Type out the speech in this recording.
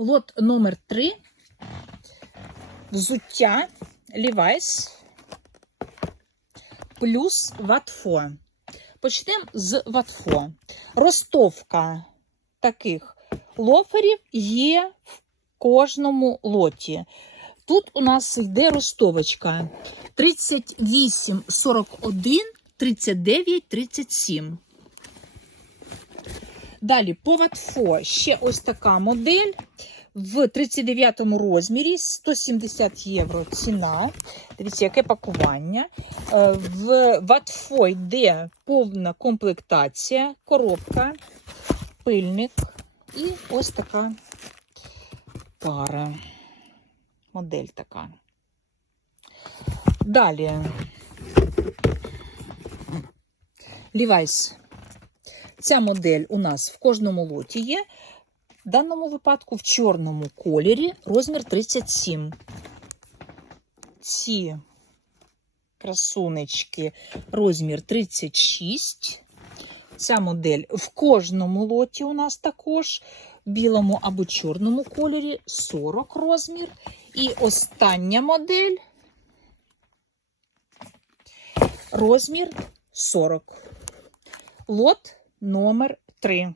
Лот номер 3 взуття Levi's плюс Ватфо. Почнемо з Ватфо. Ростовка таких лоферів є в кожному лоті. Тут у нас йде ростовочка 38, 41, 39, 37. Далі по Ватфо ще ось така модель в 39 розмірі 170 євро ціна. Дивіться, яке пакування. Е, В Ватфо йде повна комплектація, коробка, пильник і ось така пара. Модель така. Далі. Levi's. Ця модель у нас в кожному лоті є. В даному випадку в чорному кольорі розмір 37. Ці красунечки розмір 36. Ця модель в кожному лоті у нас також в білому або чорному кольорі 40 розмір. І остання модель розмір 40. Лот номер 3.